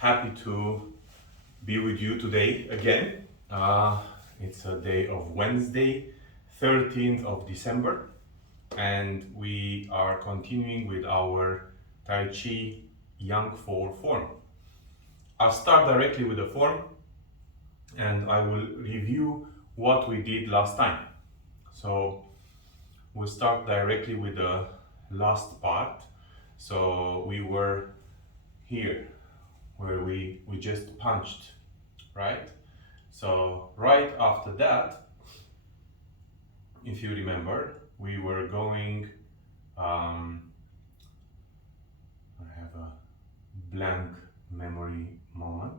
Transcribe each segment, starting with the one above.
Happy to be with you today again. It's a day of Wednesday, 13th of December, and we are continuing with our Tai Chi Yang 4 form. I'll start directly with the form and I will review what we did last time. So we'll start directly with the last part. So we were here where we just punched, right? So right after that, if you remember, we were going, I have a blank memory moment.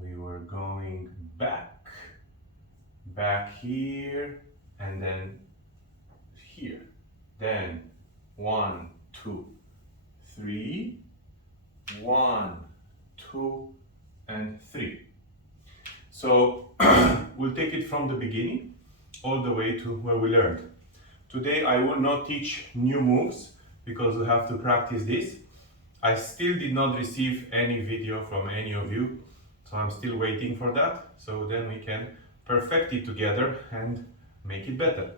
We were going back here, and then here. Then 1, 2, 3, 1, 2, and 3. So we'll take it from the beginning all the way to where we learned. Today I will not teach new moves because we have to practice this. I still did not receive any video from any of you, so I'm still waiting for that, so then we can perfect it together and make it better.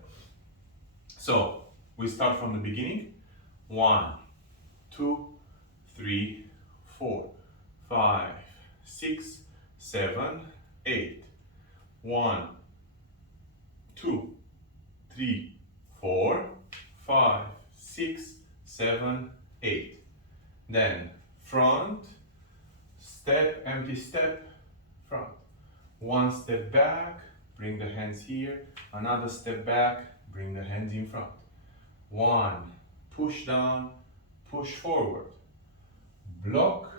So we start from the beginning. 1, 2, 3, 4, 5, 6, 7, 8. 1, 2, 3, 4, 5, 6, 7, 8. Then front, step, empty step, front. 1 step back, bring the hands here. Another step back, bring the hands in front. 1, push down, push forward. Block,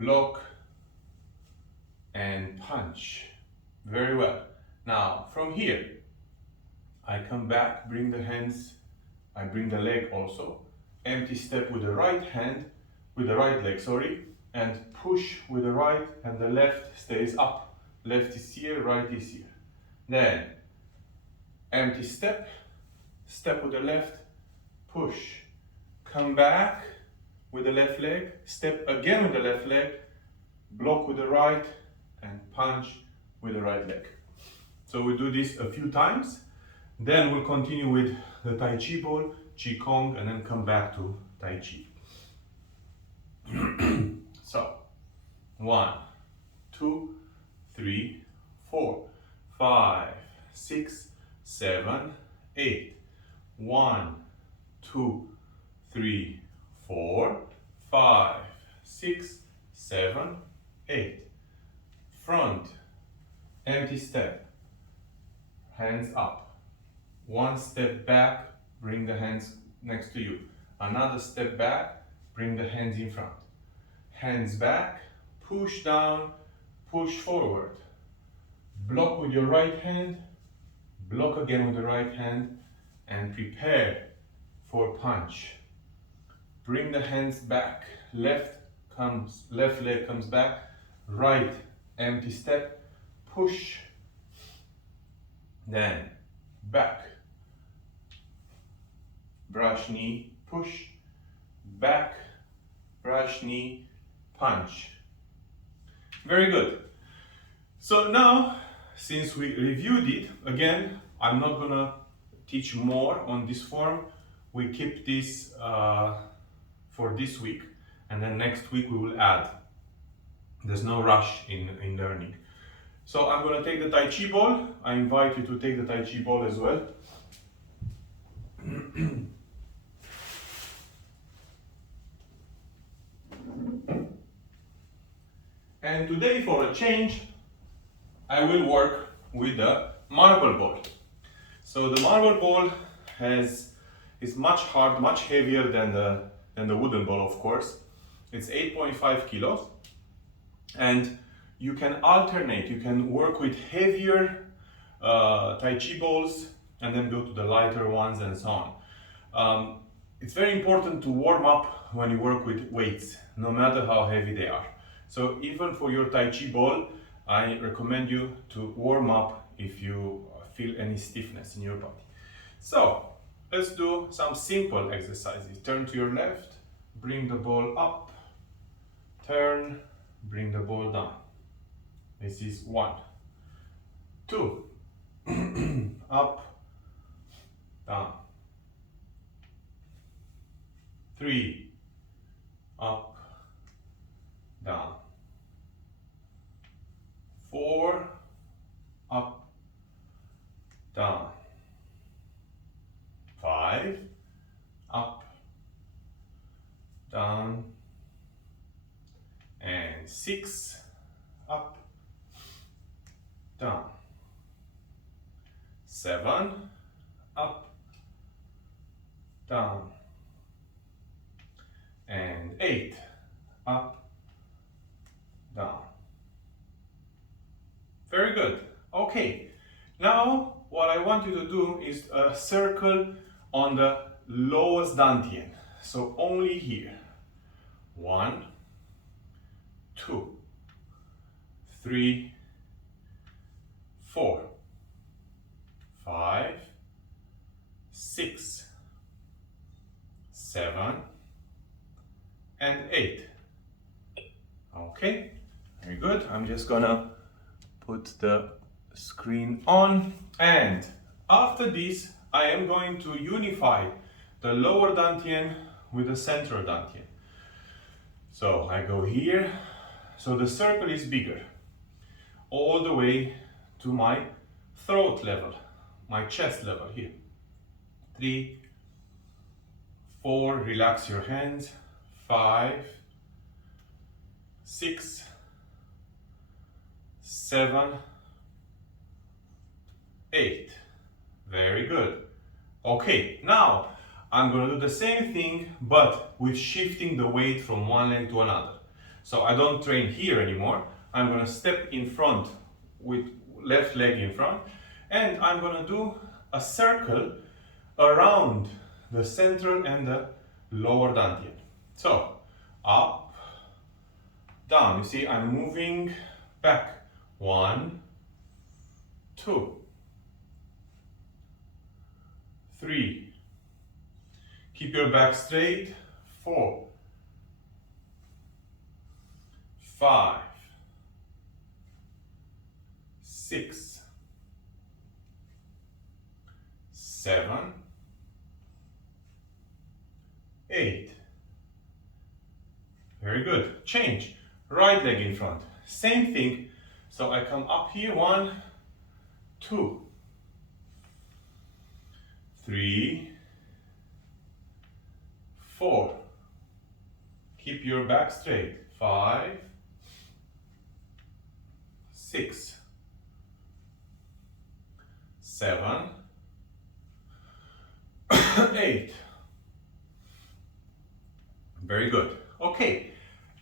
block, and punch. Very well. Now from here, I come back, bring the hands, I bring the leg also. Empty step with the right hand, with the right leg, sorry, and push with the right, and the left stays up. Left is here, right is here. Then empty step, step with the left, push. Come back with the left leg, step again with the left leg, block with the right, and punch with the right leg. So we do this a few times. Then we'll continue with the Tai Chi ball, Qi Kong, and then come back to Tai Chi. So 1, 2, 3, 4, 5, 6, 7, 8. 1, 2, 3, 4, 5, 6, 7, 8. Front, empty step, hands up. 1 step back, bring the hands next to you. Another step back, bring the hands in front. Hands back, push down, push forward. Block with your right hand, block again with the right hand, and prepare for punch. Bring the hands back, left leg comes back, right empty step, push, then back, brush knee, push, back, brush knee, punch. Very good. So now, since we reviewed it, again, I'm not gonna teach more on this form. We keep this for this week, and then next week we will add. There's no rush in learning. So I'm gonna take the Tai Chi ball. I invite you to take the Tai Chi ball as well. And today, for a change, I will work with the marble ball. So the marble ball is much heavier than the wooden ball, of course. It's 8.5 kilos, and you can alternate. You can work with heavier Tai Chi balls and then go to the lighter ones and so on. It's very important to warm up when you work with weights, no matter how heavy they are. So even for your Tai Chi ball, I recommend you to warm up if you feel any stiffness in your body. So let's do some simple exercises. Turn to your left, bring the ball up, turn, bring the ball down. This is 1, 2, up, down, 3, up, down, 4, up, down, 5, up, down, and 6, up, down, 7, up, down, and 8, up, down. Very good. Okay, now what I want you to do is a circle on the lowest dantian. So only here. 1, 2, 3, 4, 5, 6, 7, and 8. Okay, very good. I'm just gonna put the screen on, and after this I am going to unify the lower dantian with the central dantian. So I go here, so the circle is bigger, all the way to my throat level, my chest level here. 3, 4, relax your hands, 5, 6, 7, 8. Very good. Okay, now I'm going to do the same thing, but with shifting the weight from one leg to another. So I don't train here anymore. I'm going to step in front with left leg in front, and I'm going to do a circle around the central and the lower dantian. So up, down. You see, I'm moving back. 1, 2, 3. Keep your back straight. 4, 5, 6, 7, 8. Very good. Change. Right leg in front. Same thing. So I come up here. 1, 2, 3, 4. Keep your back straight. 5, 6, 7, 8. Very good. Okay,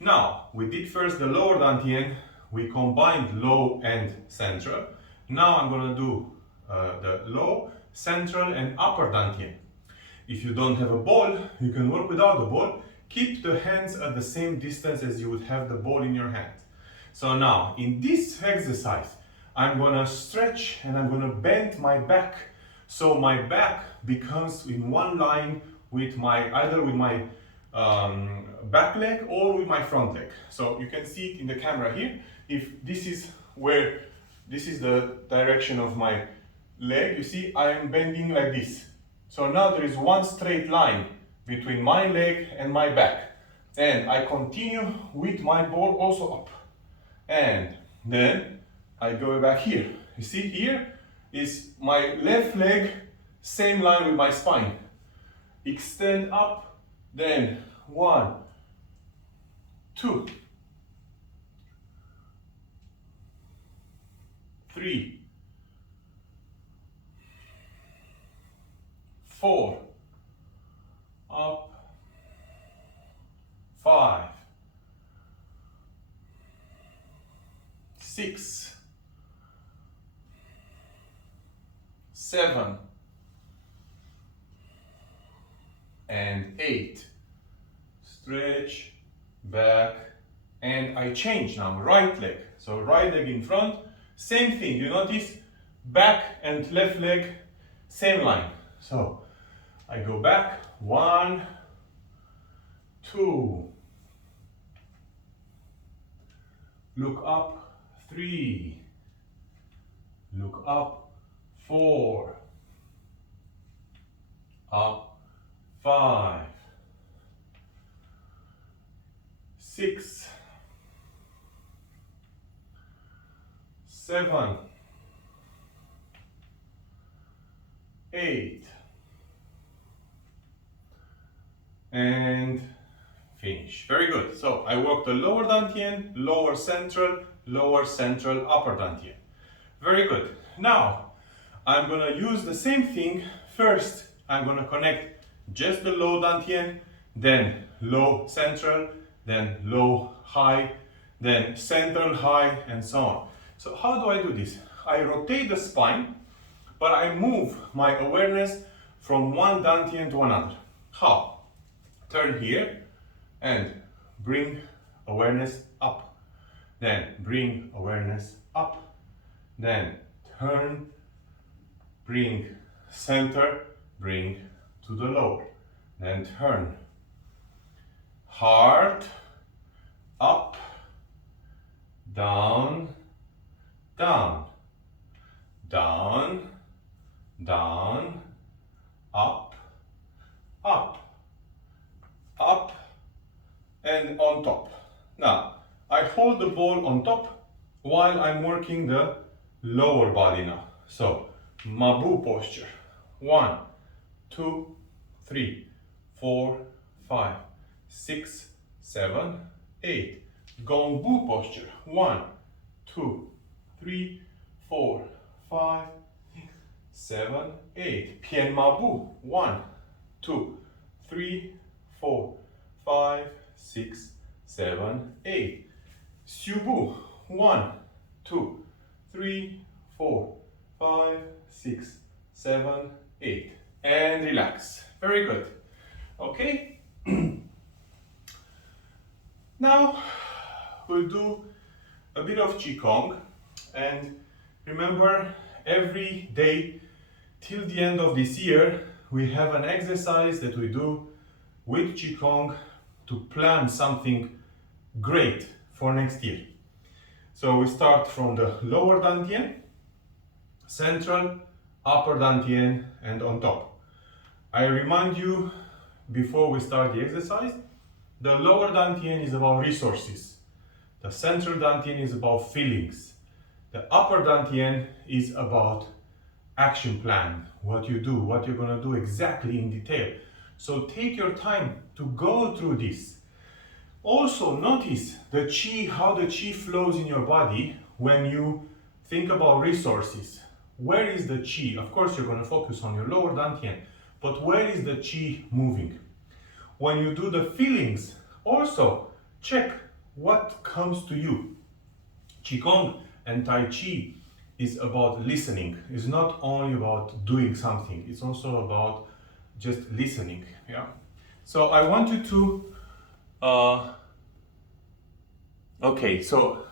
now we did first the lower dantian. We combined low and central. Now I'm going to do the low, central, and upper dantian. If you don't have a ball, you can work without the ball. Keep the hands at the same distance as you would have the ball in your hand. So now, in this exercise, I'm going to stretch and I'm going to bend my back. So my back becomes in one line with either with my back leg or with my front leg. So you can see it in the camera here. If this is the direction of my leg, you see I am bending like this. So now there is one straight line between my leg and my back. And I continue with my ball also up. And then I go back here. You see, here is my left leg, same line with my spine. Extend up, then 1, 2, 3, 4, up, 5, 6, 7, and 8. Stretch, back, and I change now, right leg. So right leg in front, same thing. You notice back and left leg, same line. So I go back, 1, 2, look up, 3, look up, 4, up, 5, 6, 7, 8, and finish. Very good. So I work the lower dantian, lower central, upper dantian. Very good. Now I'm going to use the same thing. First I'm going to connect just the low dantian, then low central, then low high, then central high, and so on. So how do I do this? I rotate the spine, but I move my awareness from one dantian to another. How? Turn here and bring awareness up. Then bring awareness up. Then turn, bring center, bring to the lower. Then turn. Heart, up, down, down, down, down, up, up, up, and on top. Now, I hold the ball on top while I'm working the lower body now. So, Mabu posture. 1, 2, 3, 4, 5, 6, 7, 8. Gongbu posture. 1, 2, 3, 4, 5, 6, 7, 8. Pian Mabu. 1, 2, 3, 4, 5, 6, 7, 8. Subu. 1, 2, 3, 4, 5, 6, 7, 8. And relax. Very good. Okay. Now we'll do a bit of Qigong, and remember, every day till the end of this year we have an exercise that we do with Qigong to plan something great for next year. So we start from the lower dantian, central, upper dantian, and on top. I remind you before we start the exercise, the lower dantian is about resources. The central dantian is about feelings. The upper dantian is about action plan, what you do, what you're going to do exactly in detail. So take your time to go through this. Also notice the qi, how the qi flows in your body when you think about resources. Where is the qi? Of course you're going to focus on your lower dantian, but where is the qi moving? When you do the feelings, also check what comes to you. Qigong and Tai Chi is about listening. It's not only about doing something, it's also about just listening. Yeah. So I want you to okay, so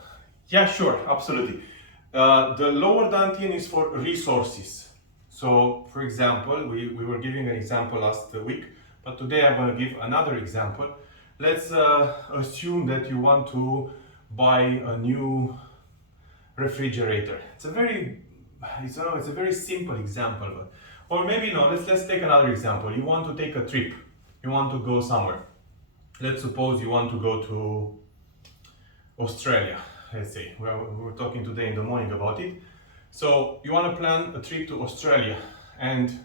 yeah, sure, absolutely. The lower dantian is for resources. So for example, we were giving an example last week, but today I'm going to give another example. Let's assume that you want to buy a new refrigerator. It's a very simple example, but, or maybe no, let's take another example. You want to take a trip, you want to go somewhere. Let's suppose you want to go to Australia, let's say. We were talking today in the morning about it. So you want to plan a trip to Australia and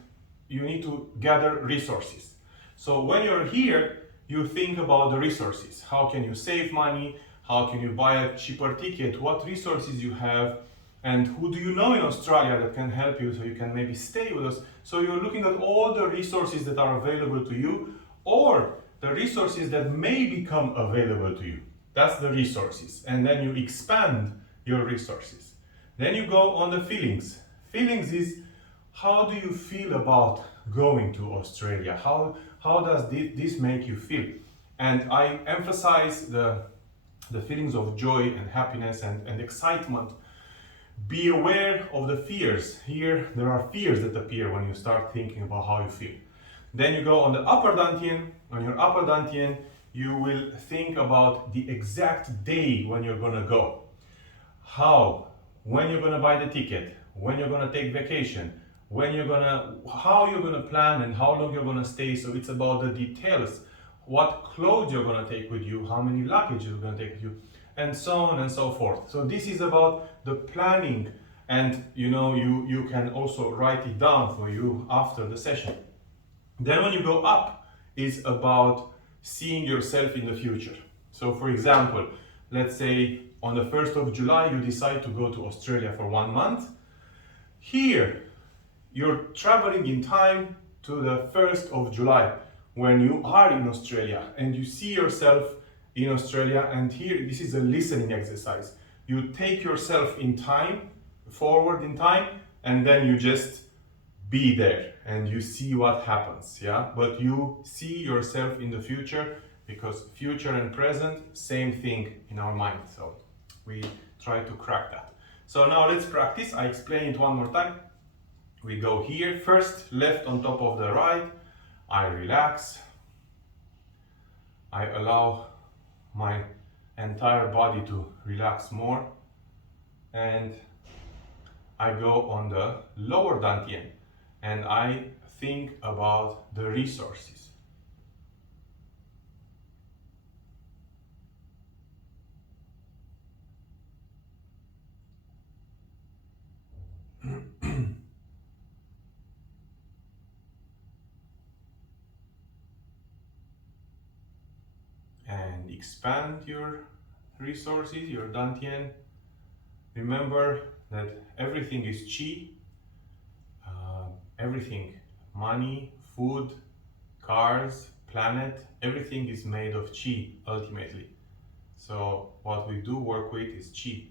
you need to gather resources. So when you're here, you think about the resources. How can you save money? How can you buy a cheaper ticket? What resources you have? And who do you know in Australia that can help you so you can maybe stay with us? So you're looking at all the resources that are available to you, or the resources that may become available to you. That's the resources. And then you expand your resources. Then you go on the feelings. Feelings is, how do you feel about going to Australia? How does this make you feel? And I emphasize the feelings of joy and happiness and excitement. Be aware of the fears. Here there are fears that appear when you start thinking about how you feel. Then you go on the upper dantian. On your upper dantian, you will think about the exact day when you're gonna go. how, when you're gonna buy the ticket, when you're gonna take vacation, how you're gonna plan and how long you're gonna stay. So it's about the details, what clothes you're gonna take with you, how many luggage you're gonna take with you, and so on and so forth. So this is about the planning, and you can also write it down for you after the session. Then when you go up, is about seeing yourself in the future. So for example, let's say on the 1st of July, you decide to go to Australia for 1 month. Here, you're traveling in time to the 1st of July when you are in Australia and you see yourself in Australia. And here, this is a listening exercise. You take yourself in time, forward in time, and then you just be there and you see what happens, yeah? But you see yourself in the future, because future and present, same thing in our mind. So we try to crack that. So now let's practice. I explain it one more time. We go here, first left on top of the right. I relax. I allow my entire body to relax more. And I go on the lower dantian and I think about the resources. And expand your resources, your dantian. Remember that everything is chi. Everything, money, food, cars, planet, everything is made of chi ultimately. So what we do work with is chi.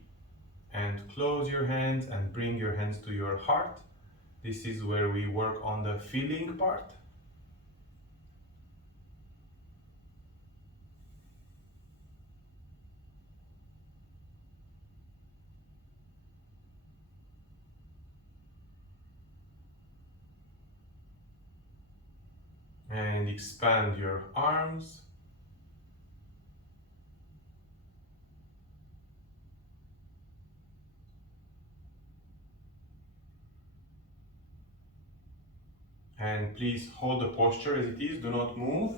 And close your hands and bring your hands to your heart. This is where we work on the feeling part. And expand your arms. And please hold the posture as it is, do not move.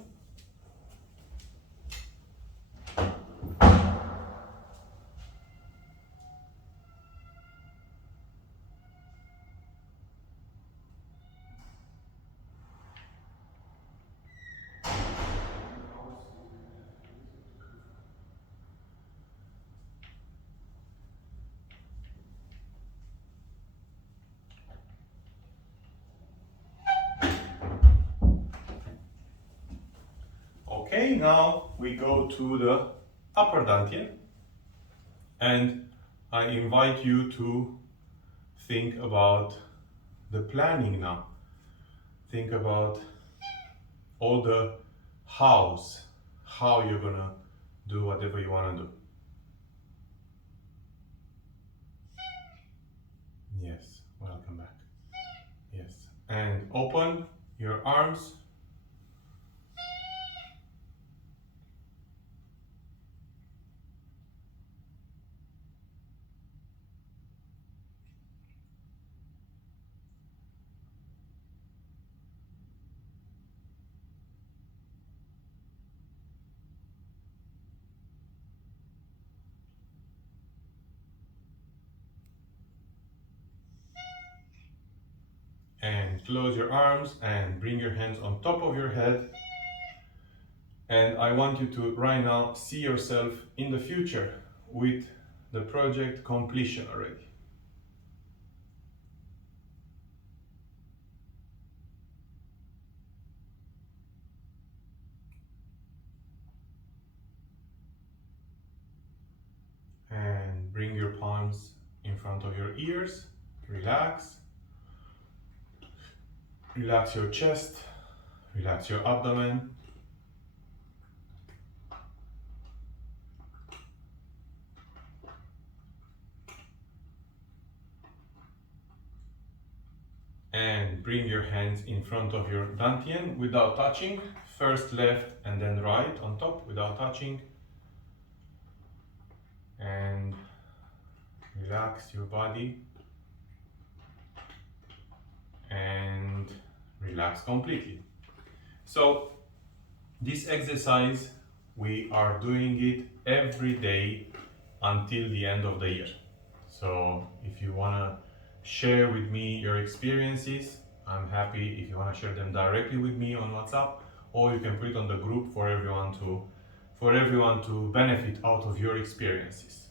Okay, now we go to the upper dantian, and I invite you to think about the planning now. Think about all the hows, how you're gonna do whatever you wanna do. Yes, welcome back. Yes, and open your arms. And close your arms and bring your hands on top of your head. And I want you to right now see yourself in the future with the project completion already. And bring your palms in front of your ears. Relax. Relax your chest. Relax your abdomen. And bring your hands in front of your dantian without touching. First left and then right on top without touching. And Relax your body and relax completely. So this exercise, we are doing it every day until the end of the year. So if you want to share with me your experiences, I'm happy if you want to share them directly with me on WhatsApp, or you can put it on the group for everyone to benefit out of your experiences.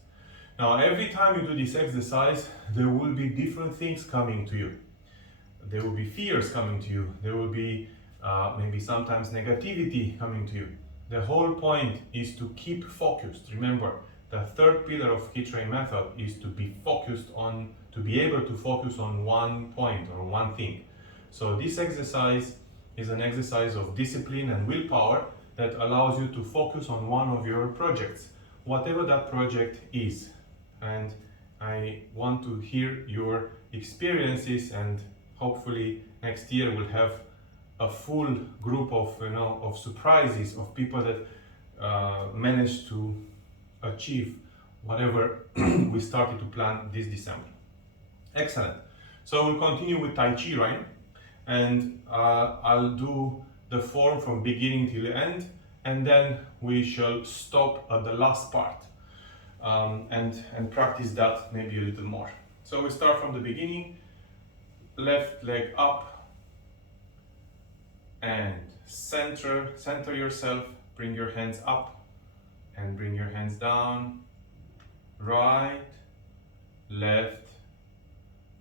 Now, every time you do this exercise, there will be different things coming to you. There will be fears coming to you. There will be maybe sometimes negativity coming to you. The whole point is to keep focused. Remember, the third pillar of kitrain method is to be able to focus on one point or one thing. So this exercise is an exercise of discipline and willpower that allows you to focus on one of your projects, whatever that project is. And I want to hear your experiences, and hopefully next year we'll have a full group of surprises of people that managed to achieve whatever we started to plan this December. Excellent. So we'll continue with Tai Chi, right? And I'll do the form from beginning till the end, and then we shall stop at the last part and practice that maybe a little more. So we start from the beginning. Left leg up and center yourself. Bring your hands up and bring your hands down. Right, left,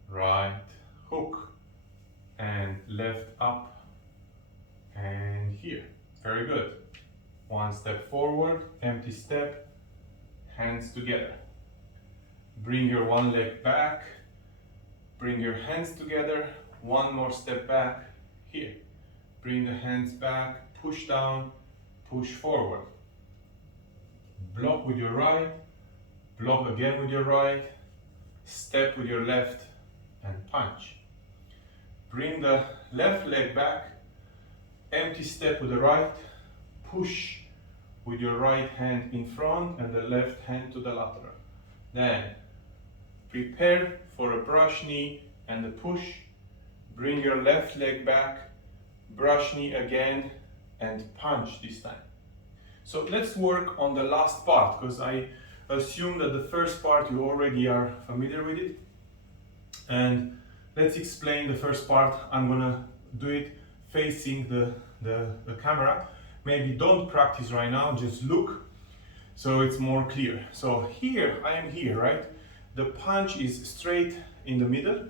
right, hook, and left up and here. Very good. One step forward, empty step, hands together. Bring your one leg back, bring your hands together, one more step back, here. Bring the hands back, push down, push forward. Block with your right, block again with your right, step with your left, and punch. Bring the left leg back, empty step with the right, push with your right hand in front and the left hand to the lateral. Then prepare for a brush knee and a push. Bring your left leg back, brush knee again, and punch this time. So let's work on the last part, because I assume that the first part you already are familiar with it. And let's explain the first part. I'm gonna do it facing the camera. Maybe don't practice right now, just look so it's more clear. So here, I am here, right? The punch is straight in the middle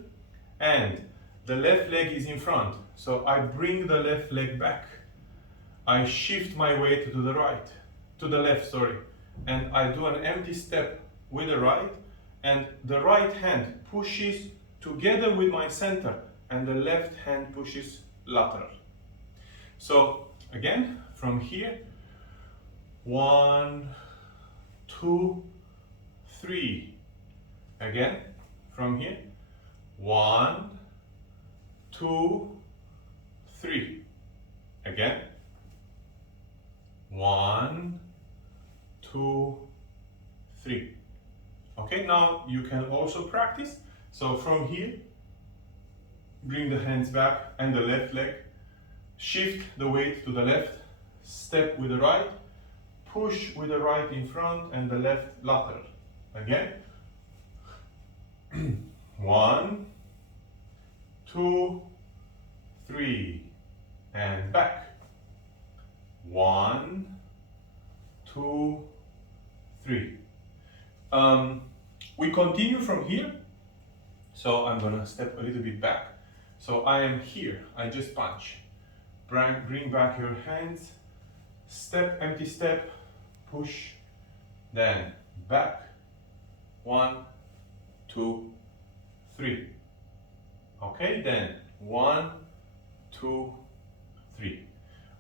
and the left leg is in front. So I bring the left leg back. I shift my weight to the left, and I do an empty step with the right, and the right hand pushes together with my center and the left hand pushes lateral. So again, from here, 1, 2, 3. Again, from here, 1, 2, 3. Again, 1, 2, 3. Okay, now you can also practice. So from here, bring the hands back and the left leg, shift the weight to the left, step with the right, push with the right in front and the left lateral. Again, 1, 2, 3, and back. 1, 2, 3. We continue from here. So I'm gonna step a little bit back. So I am here, I just punch. Bring back your hands, step, empty step, push, then back, 1, 2, 3. Okay, then 1, 2, 3.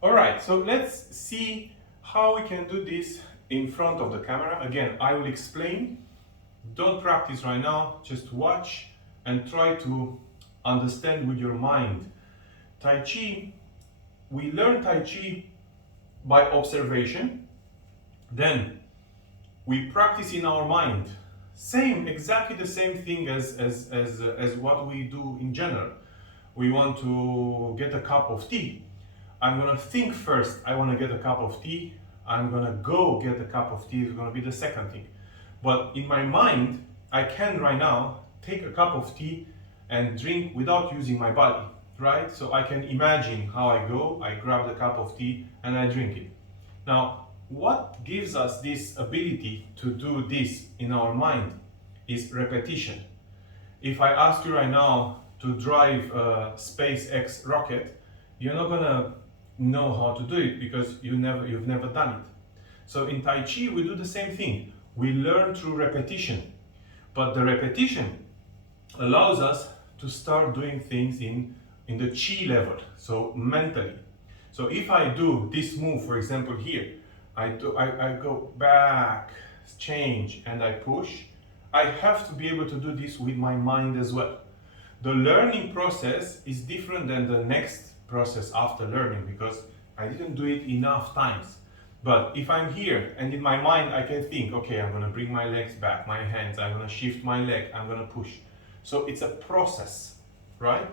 All right, so let's see how we can do this in front of the camera. Again, I will explain. Don't practice right now, just watch and try to understand with your mind. Tai Chi, we learn Tai Chi by observation, then we practice in our mind Exactly the same thing as what we do in general. We want to get a cup of tea. I'm gonna think first, I wanna get a cup of tea. I'm gonna go get a cup of tea, is gonna be the second thing. But in my mind, I can right now take a cup of tea and drink without using my body, right? So I can imagine how I go, I grab the cup of tea and I drink it. Now, what gives us this ability to do this in our mind is repetition. If I ask you right now to drive a SpaceX rocket, you're not gonna know how to do it because you've never done it. So in Tai Chi, we do the same thing. We learn through repetition, but the repetition allows us to start doing things in the Chi level, so mentally. So if I do this move, for example, here, I go back, change, and I push. I have to be able to do this with my mind as well. The learning process is different than the next process after learning because I didn't do it enough times. But if I'm here and in my mind I can think, okay, I'm gonna bring my legs back, my hands, I'm gonna shift my leg, I'm gonna push. So it's a process, right?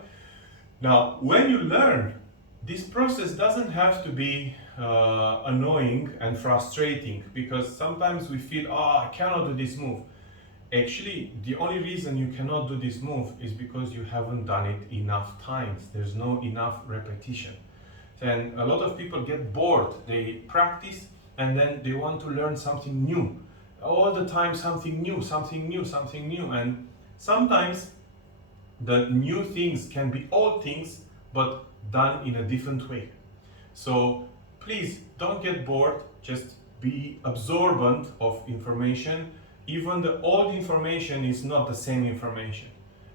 Now, when you learn, this process doesn't have to be annoying and frustrating because sometimes we feel, oh, I cannot do this move. Actually, the only reason you cannot do this move is because you haven't done it enough times. There's no enough repetition. And a lot of people get bored. They practice and then they want to learn something new. All the time something new, something new, something new. And sometimes the new things can be old things, but done in a different way. So please don't get bored, just be absorbent of information. Even the old information is not the same information.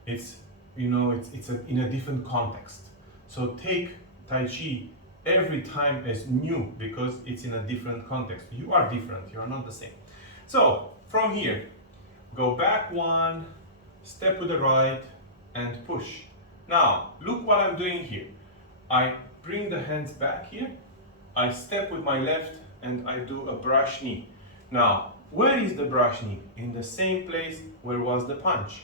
It's in a different context. So take Tai Chi every time as new because it's in a different context. You are different, you are not the same. So from here, go back one, step to the right and push. Now, look what I'm doing here. I bring the hands back here, I step with my left and I do a brush knee. Now, where is the brush knee? In the same place where was the punch.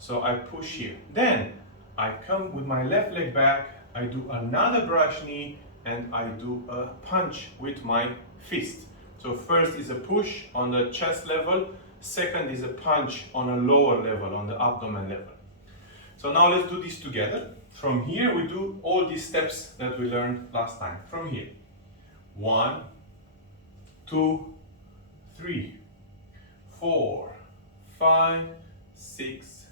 So I push here. Then I come with my left leg back, I do another brush knee and I do a punch with my fist. So first is a push on the chest level, second is a punch on a lower level, on the abdomen level. So now let's do this together. From here we do all these steps that we learned last time. From here. 1, 2, 3, 4, 5, 6,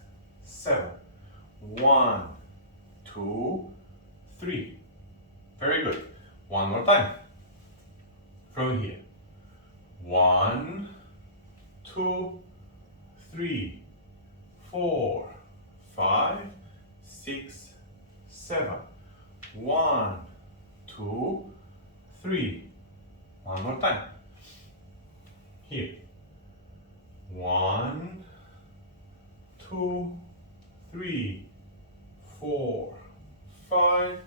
7. 1, 2, 3. Very good. One more time. From here. 1, 2, 3, 4, 5, 6, 7. 1, 2, 3. One more time. Here. 1, 2, 3, 4, 5,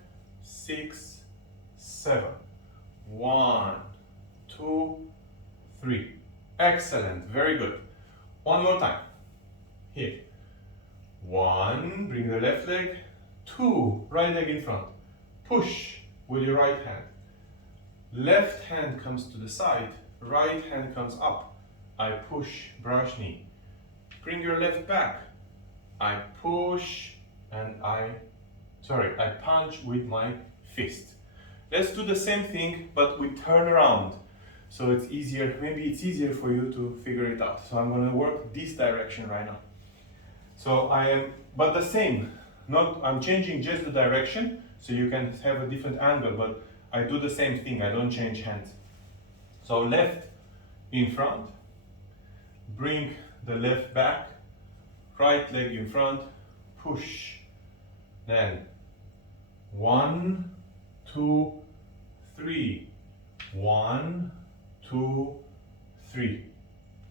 6, 7. 1, 2, 3. Excellent. Very good. One more time. Here. 1, bring the left leg. 2, right leg in front. Push with your right hand. Left hand comes to the side, right hand comes up. I push, brush knee. Bring your left back. I push and I punch with my fist. Let's do the same thing, but we turn around. So it's easier, maybe it's easier for you to figure it out. So I'm gonna work this direction right now. So but the same, I'm changing just the direction, so you can have a different angle, but I do the same thing, I don't change hands. So left in front, bring the left back, right leg in front, push. Then 1, 2, 3. 1, 2, 3.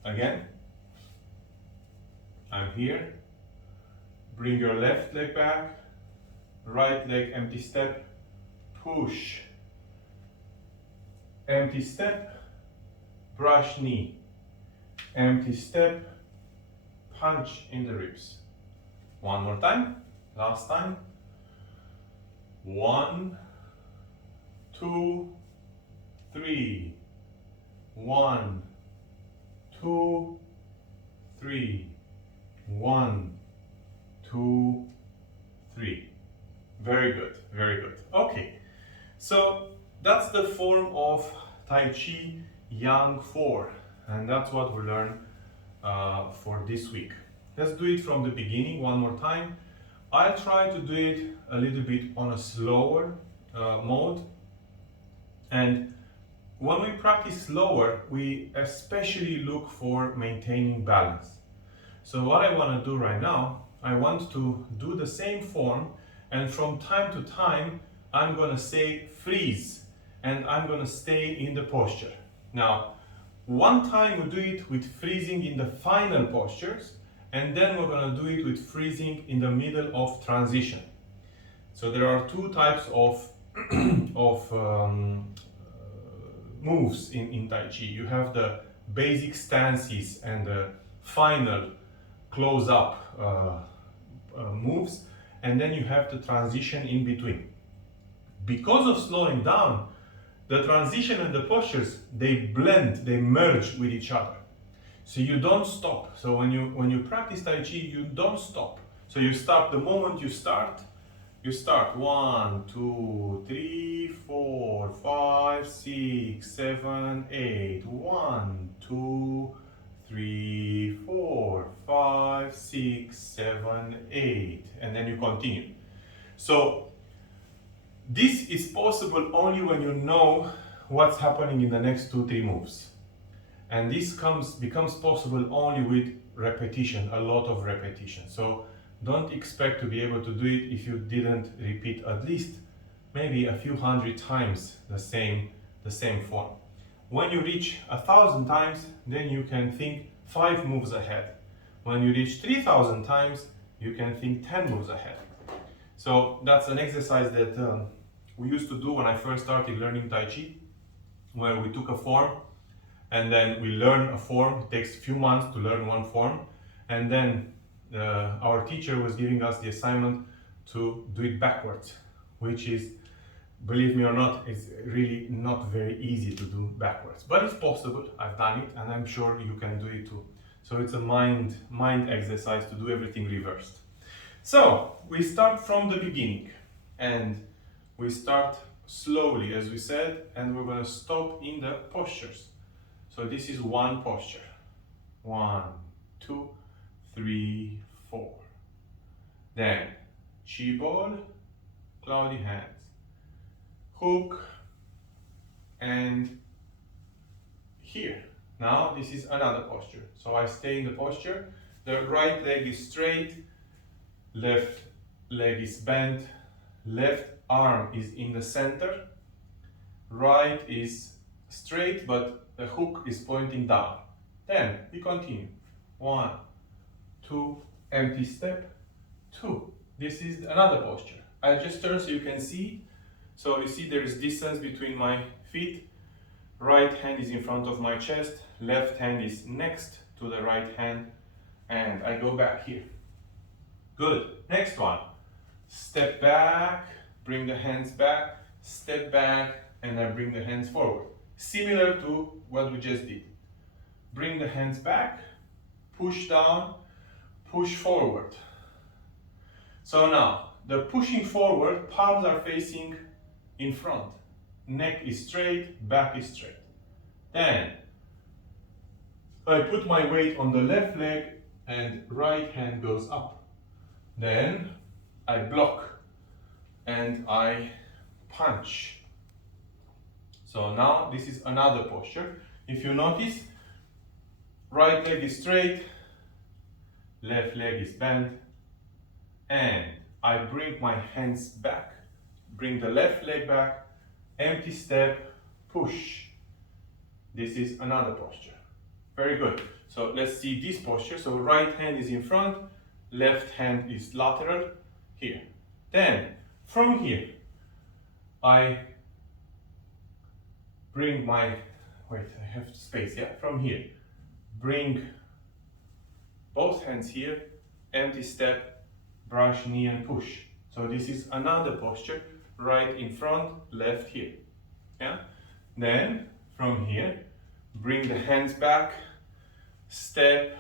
Again. I'm here. Bring your left leg back, right leg empty step, push. Empty step, brush knee. Empty step, punch in the ribs. One more time, last time. 1, 2, 3. 1, 2, 3. 1, 2, 3. Very good, very good. Okay, so that's the form of Tai Chi Yang 4, and that's what we learn for this week. Let's do it from the beginning one more time. I'll try to do it a little bit on a slower mode, and when we practice slower, we especially look for maintaining balance. So what I want to do right now, I want to do the same form, and from time to time I'm going to say freeze, and I'm going to stay in the posture. Now, one time we do it with freezing in the final postures, and then we're going to do it with freezing in the middle of transition. So there are two types of moves in Tai Chi. You have the basic stances and the final close-up moves, and then you have the transition in between. Because of slowing down, the transition and the postures, they blend, they merge with each other. So you don't stop. So when you practice Tai Chi, you don't stop. So you start the moment you start 1, 2, 3, 4, 5, 6, 7, 8. 1, 2, 3, 4, 5, 6, 7, 8. And then you continue. So this is possible only when you know what's happening in the next 2-3 moves. And this becomes possible only with repetition, a lot of repetition. So don't expect to be able to do it if you didn't repeat at least maybe a few hundred times the same form. When you reach 1,000 times, then you can think 5 moves ahead. When you reach 3,000 times, you can think 10 moves ahead. So that's an exercise that we used to do when I first started learning Tai Chi, where we took a form and then we learn a form. It takes a few months to learn one form, and then our teacher was giving us the assignment to do it backwards, which is, believe me or not, it's really not very easy to do backwards, but it's possible. I've done it, and I'm sure you can do it too. So it's a mind exercise to do everything reversed. So we start from the beginning, and we start slowly, as we said, and we're going to stop in the postures. So this is one posture. 1, 2, 3, 4. Then chi ball, cloudy hands, hook, and here. Now this is another posture. So I stay in the posture. The right leg is straight, left leg is bent, left arm is in the center, right is straight, but the hook is pointing down. Then we continue. 1, 2, empty step, 2. This is another posture. I just turn so you can see. So you see there is distance between my feet. Right hand is in front of my chest, left hand is next to the right hand, and I go back here. Good. Next one. Step back, bring the hands back, step back, and I bring the hands forward. Similar to what we just did. Bring the hands back, push down, push forward. So now, the pushing forward, palms are facing in front. Neck is straight, back is straight. Then, I put my weight on the left leg and right hand goes up. Then, I block and I punch. So now this is another posture. If you notice, right leg is straight, left leg is bent, and I bring my hands back, bring the left leg back, empty step, push. This is another posture. Very good. So let's see this posture. So right hand is in front, left hand is lateral, here. Then, from here, I bring my, wait, I have space, yeah, from here. Bring both hands here, empty step, brush knee and push. So this is another posture, right in front, left here. Yeah. Then from here, bring the hands back, step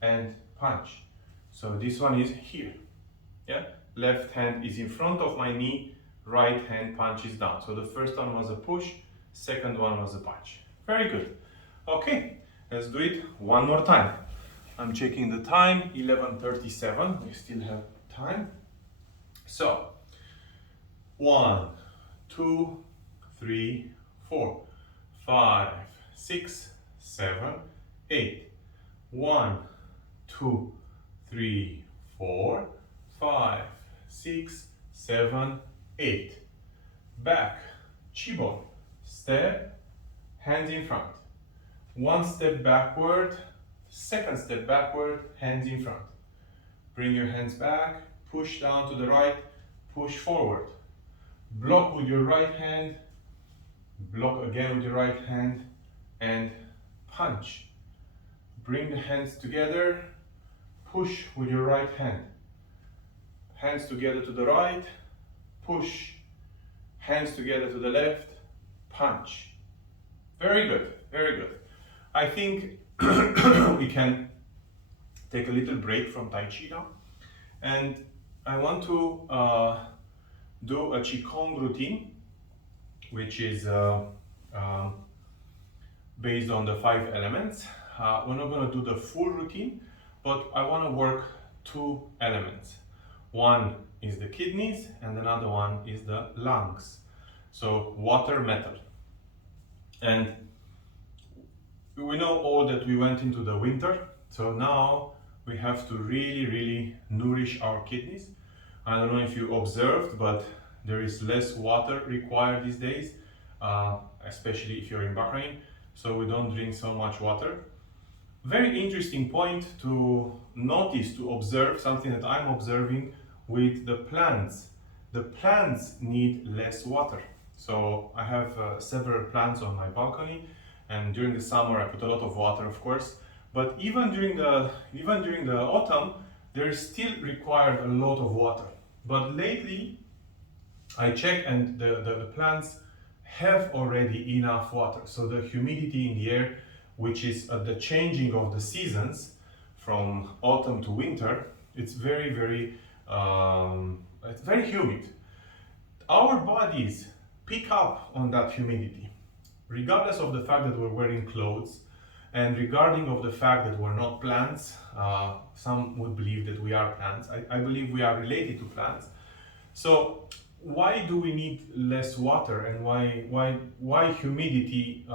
and punch. So this one is here. Yeah. Left hand is in front of my knee, right hand punches down. So the first one was a push, second one was a punch. Very good. Okay, let's do it one more time. I'm checking the time, 11:37. We still have time. So 1, 2, 3, 4, 5, 6, 7, 8. 1, 2, 3, 4, 5, 6, 7, 8. Back, chibon, step, hands in front. One step backward, second step backward, hands in front. Bring your hands back, push down to the right, push forward. Block with your right hand, block again with your right hand, and punch. Bring the hands together, push with your right hand. Hands together to the right, push. Hands together to the left, punch. Very good, very good. I think we can take a little break from Tai Chi now. And I want to do a Qigong routine, which is based on the 5 elements. We're not going to do the full routine, but I want to work 2 elements. One is the kidneys and another one is the lungs. So water, metal. And we know all that we went into the winter, so now we have to really nourish our kidneys. I don't know if you observed, but there is less water required these days, especially if you're in Bahrain, so we don't drink so much water. Very interesting point to notice, to observe, something that I'm observing with the plants. The plants need less water. So I have several plants on my balcony, and during the summer I put a lot of water, of course. But even during the autumn, there is still required a lot of water. But lately, I check and the plants have already enough water. So the humidity in the air, which is at the changing of the seasons from autumn to winter, it's very humid. Our bodies pick up on that humidity, regardless of the fact that we're wearing clothes, and regarding of the fact that we're not plants. Some would believe that we are plants. I believe we are related to plants. So why do we need less water, and why humidity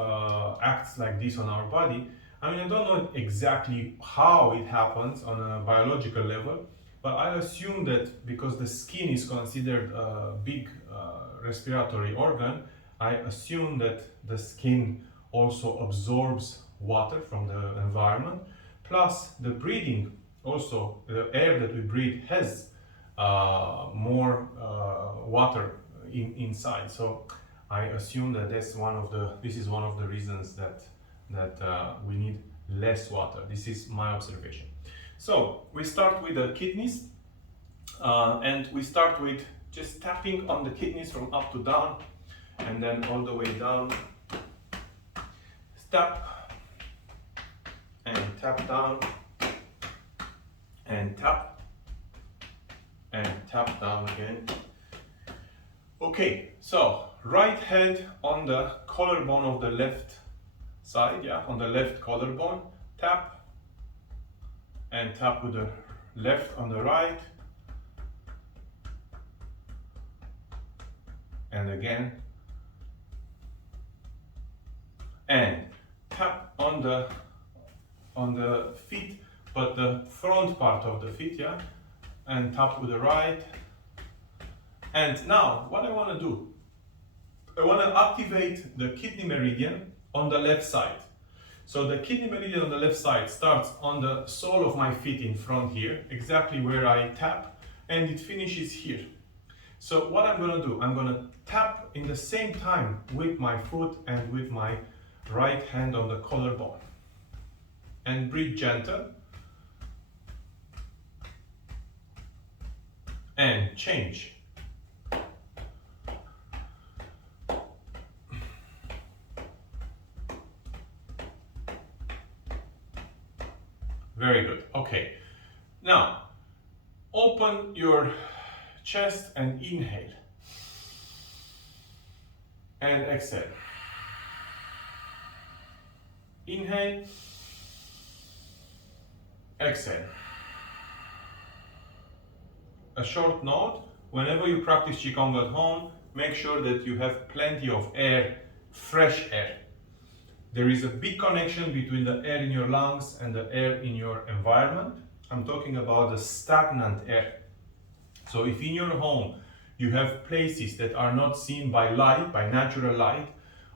acts like this on our body? I mean, I don't know exactly how it happens on a biological level, but I assume that because the skin is considered a big respiratory organ, I assume that the skin also absorbs water from the environment, plus the breathing, also the air that we breathe has more water inside. So I assume that this is one of the reasons that we need less water. This is my observation. So we start with the kidneys, and we start with just tapping on the kidneys from up to down, and then all the way down. Tap and tap down, and tap down again. Okay, so right hand on the collarbone of the left side, yeah, on the left collarbone, tap, and tap with the left on the right, and again, and tap on the feet, but the front part of the feet, yeah, and tap with the right. And now what I want to do, I want to activate the kidney meridian on the left side. So the kidney meridian on the left side starts on the sole of my feet in front here, exactly where I tap, and it finishes here. So what I'm going to do, I'm going to tap in the same time with my foot and with my right hand on the collarbone. And breathe gentle. and change. Very good. Okay. Now, open your chest and inhale. And exhale. Inhale. Exhale. A short note, whenever you practice Qigong at home, make sure that you have plenty of air, fresh air. There is a big connection between the air in your lungs and the air in your environment. I'm talking about the stagnant air. So if in your home you have places that are not seen by light, by natural light,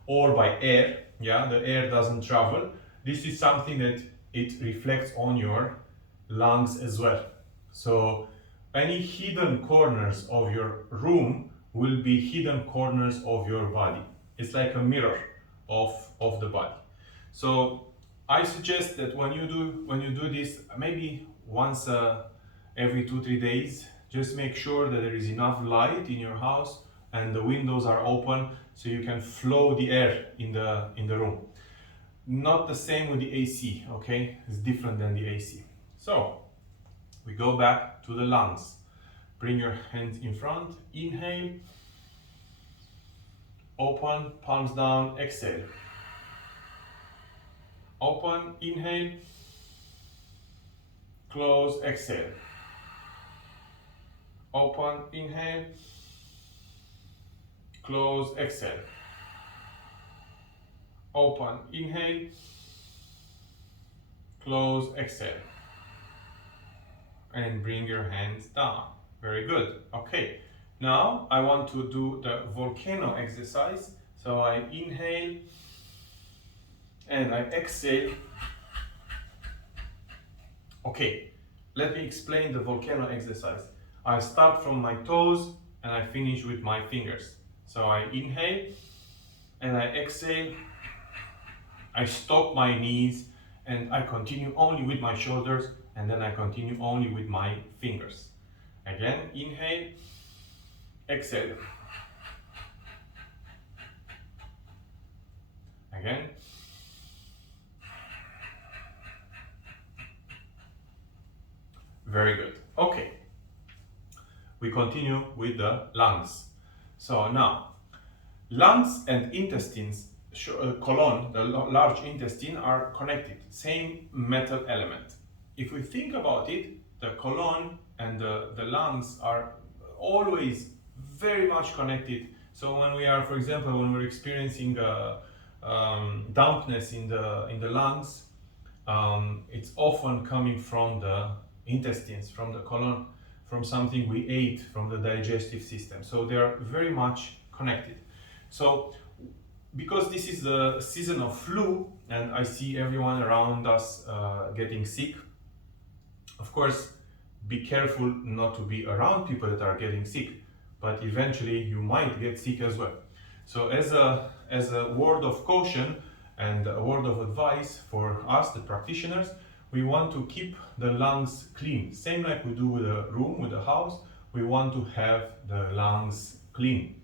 or by air, yeah, the air doesn't travel, this is something that it reflects on your lungs as well. So any hidden corners of your room will be hidden corners of your body. It's like a mirror of the body. So I suggest that when you do this, maybe once every 2-3 days, just make sure that there is enough light in your house and the windows are open so you can flow the air in the room. Not the same with the AC, okay? It's different than the AC. So we go back to the lungs. Bring your hands in front, inhale, open, palms down, exhale. Open, inhale, close, exhale. Open, inhale, close, exhale. Open, inhale, close, exhale. And bring your hands down. Very good. Okay, now I want to do the volcano exercise. So I inhale and I exhale. Okay, let me explain the volcano exercise. I start from my toes and I finish with my fingers. So I inhale and I exhale. I stop my knees and I continue only with my shoulders, and then I continue only with my fingers. Again, inhale, exhale. Again. Very good. Okay. We continue with the lungs. So now, lungs and intestines, colon, the large intestine, are connected. Same metal element. If we think about it, the colon and the lungs are always very much connected. So when we are, for example, when we're experiencing dampness in the lungs, it's often coming from the intestines, from the colon, from something we ate, from the digestive system. So they are very much connected. So because this is the season of flu and I see everyone around us getting sick, of course, be careful not to be around people that are getting sick, but eventually you might get sick as well. So as a word of caution and a word of advice for us, the practitioners, we want to keep the lungs clean. Same like we do with a room, with a house, we want to have the lungs clean,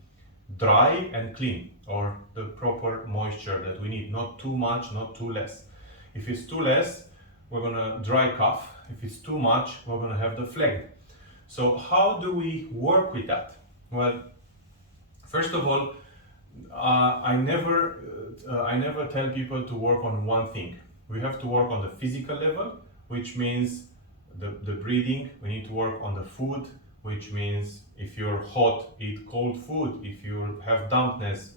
dry and clean, or the proper moisture that we need, not too much, not too less. If it's too less, we're gonna dry cough. If it's too much, we're gonna have the phlegm. So how do we work with that? Well, first of all, I never tell people to work on one thing. We have to work on the physical level, which means the breathing. We need to work on the food, which means if you're hot, eat cold food. If you have dampness,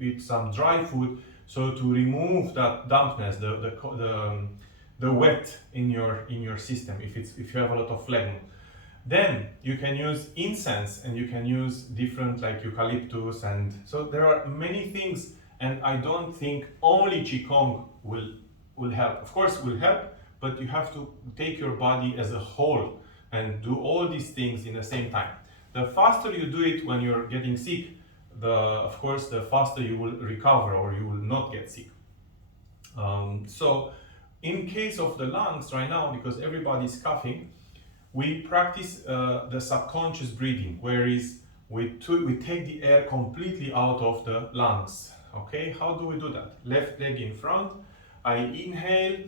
eat some dry food. So to remove that dampness, the wet in your system, if you have a lot of phlegm. Then you can use incense and you can use different like eucalyptus, and so there are many things, and I don't think only Qigong will help. Of course will help, but you have to take your body as a whole and do all these things in the same time. The faster you do it when you're getting sick, of course the faster you will recover or you will not get sick. So in case of the lungs right now, because everybody's coughing, we practice the subconscious breathing, whereas we take the air completely out of the lungs. Okay, how do we do that? Left leg in front, I inhale,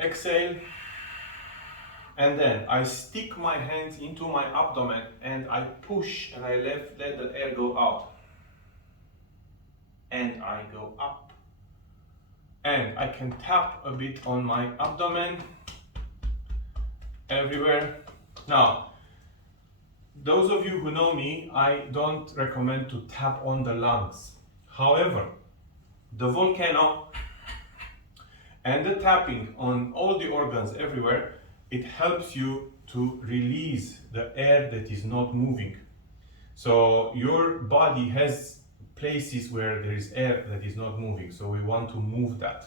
exhale, and then I stick my hands into my abdomen and I push and I let the air go out. And I go up. And I can tap a bit on my abdomen, everywhere. Now, those of you who know me, I don't recommend to tap on the lungs. However, the volcano and the tapping on all the organs everywhere, it helps you to release the air that is not moving. So your body has places where there is air that is not moving, so we want to move that.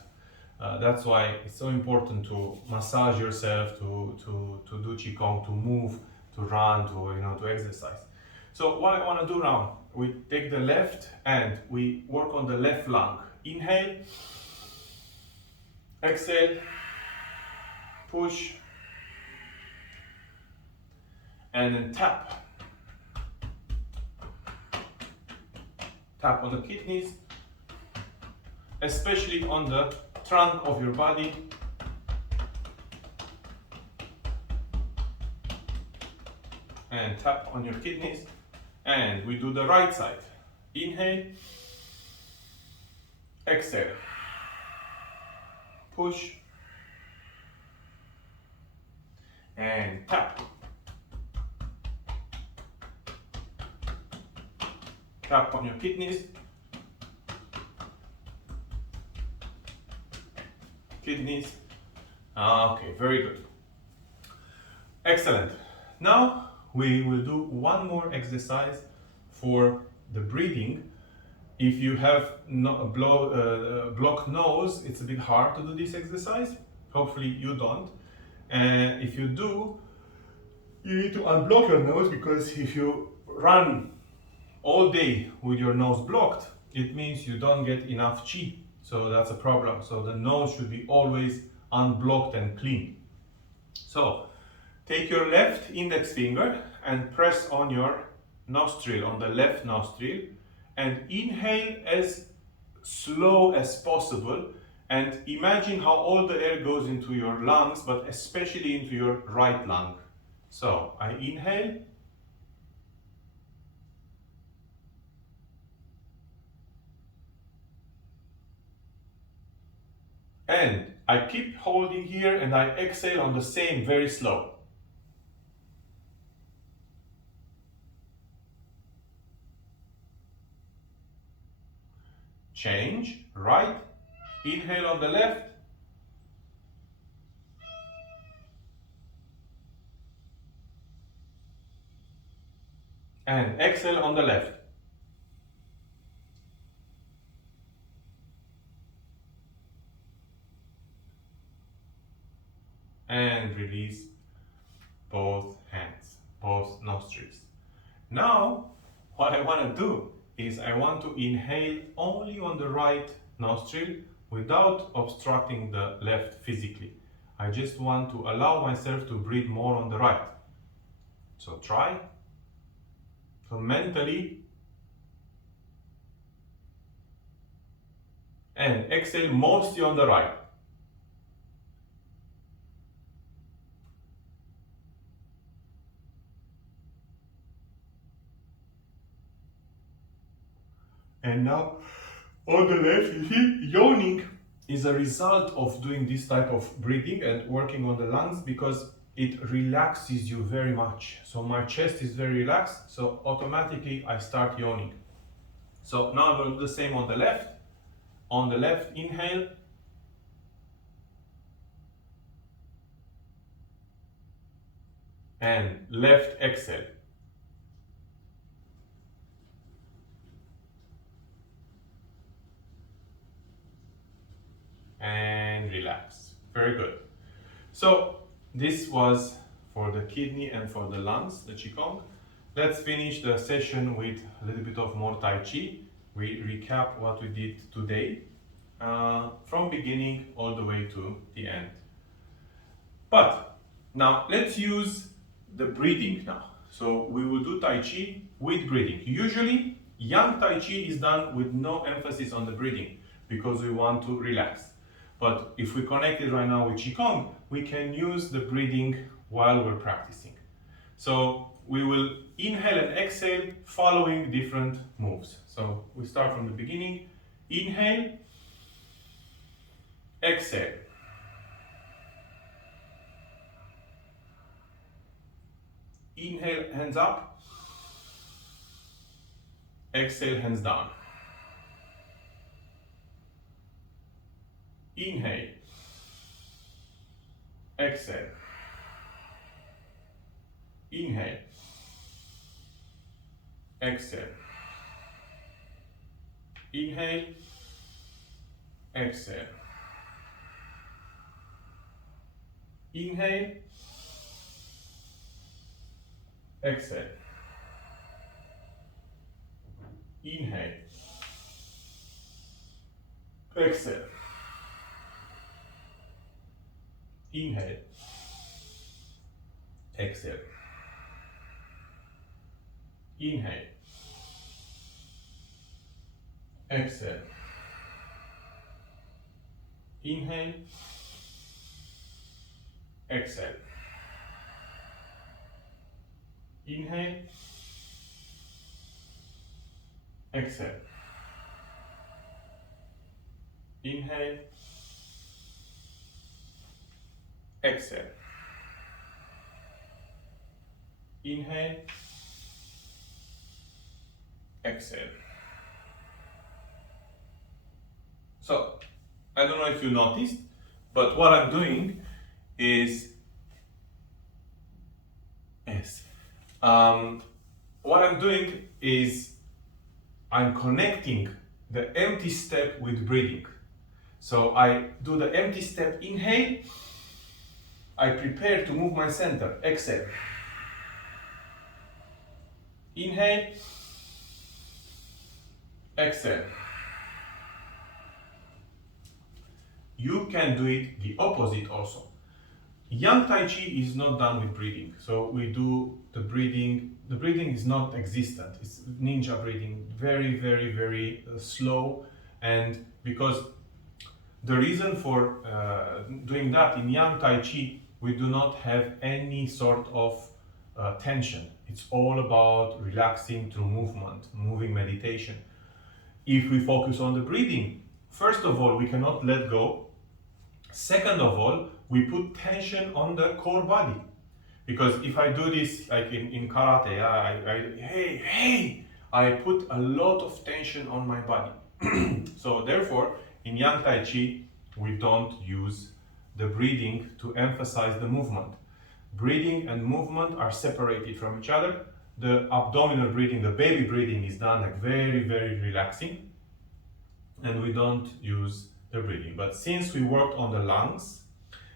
That's why it's so important to massage yourself, to do qigong, to move, to run, to exercise. So what I want to do now, we take the left and we work on the left lung. Inhale, exhale, push, and then tap. Tap on the kidneys, especially on the trunk of your body. And tap on your kidneys. And we do the right side. Inhale, exhale, push, and tap. Tap on your kidneys. Kidneys. Okay, very good. Excellent. Now we will do one more exercise for the breathing. If you have a blocked nose, it's a bit hard to do this exercise. Hopefully you don't. And if you do, you need to unblock your nose, because if you run all day with your nose blocked, it means you don't get enough qi. So that's a problem. So the nose should be always unblocked and clean. So take your left index finger and press on your nostril, on the left nostril, and inhale as slow as possible. And imagine how all the air goes into your lungs, but especially into your right lung. So I inhale. And I keep holding here and I exhale on the same, very slow. Change, right, inhale on the left. And exhale on the left. And release both hands, both nostrils. Now, what I want to do is I want to inhale only on the right nostril without obstructing the left physically. I just want to allow myself to breathe more on the right. So try. So mentally, and exhale mostly on the right. And now on the left, you see, yawning is a result of doing this type of breathing and working on the lungs, because it relaxes you very much. So my chest is very relaxed, so automatically I start yawning. So now I'm going to do the same on the left. On the left, inhale. And left exhale. And relax. Very good. So this was for the kidney and for the lungs, the qigong. Let's finish the session with a little bit of more tai chi. We recap what we did today, from beginning all the way to the end. But Now let's use the breathing now. So we will do Tai Chi with breathing. Usually Yang Tai Chi is done with no emphasis on the breathing because we want to relax. But if we connect it right now with Qigong, we can use the breathing while we're practicing. So we will inhale and exhale following different moves. So we start from the beginning. Inhale, exhale. Inhale, hands up. Exhale, hands down. Inhale. Exhale. Inhale. Exhale. Inhale. Exhale. Inhale. Exhale. Inhale. Exhale. Inhale. Exhale. Inhale. Exhale. Inhale. Exhale. Inhale. Exhale. Inhale. Exhale. Inhale. Exhale. So, I don't know if you noticed, but what I'm doing is, I'm connecting the empty step with breathing. So I do the empty step, inhale, I prepare to move my center, exhale. Inhale, exhale. You can do it the opposite also. Yang Tai Chi is not done with breathing. So we do the breathing. The breathing is not existent. It's ninja breathing, very, very, very slow. And because the reason for doing that in Yang Tai Chi, we do not have any sort of tension. It's all about relaxing through movement, moving meditation. If we focus on the breathing, first of all, we cannot let go. Second of all, we put tension on the core body. Because if I do this like in karate, I put a lot of tension on my body. So therefore, in Yang Tai Chi, we don't use the breathing to emphasize the movement. Breathing and movement are separated from each other. The abdominal breathing, the baby breathing, is done like very, very relaxing. And we don't use the breathing. But since we worked on the lungs,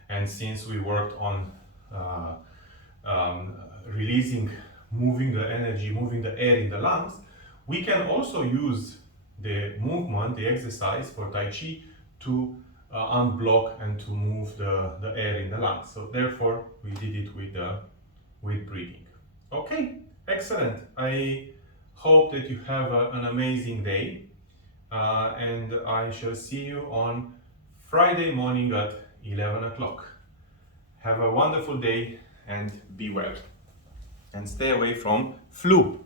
and since we worked on releasing, moving the energy, moving the air in the lungs, we can also use the movement, the exercise for Tai Chi to unblock and to move the air in the lungs. So therefore, we did it with breathing. Okay, excellent. I hope that you have an amazing day. And I shall see you on Friday morning at 11 o'clock. Have a wonderful day and be well. And stay away from flu.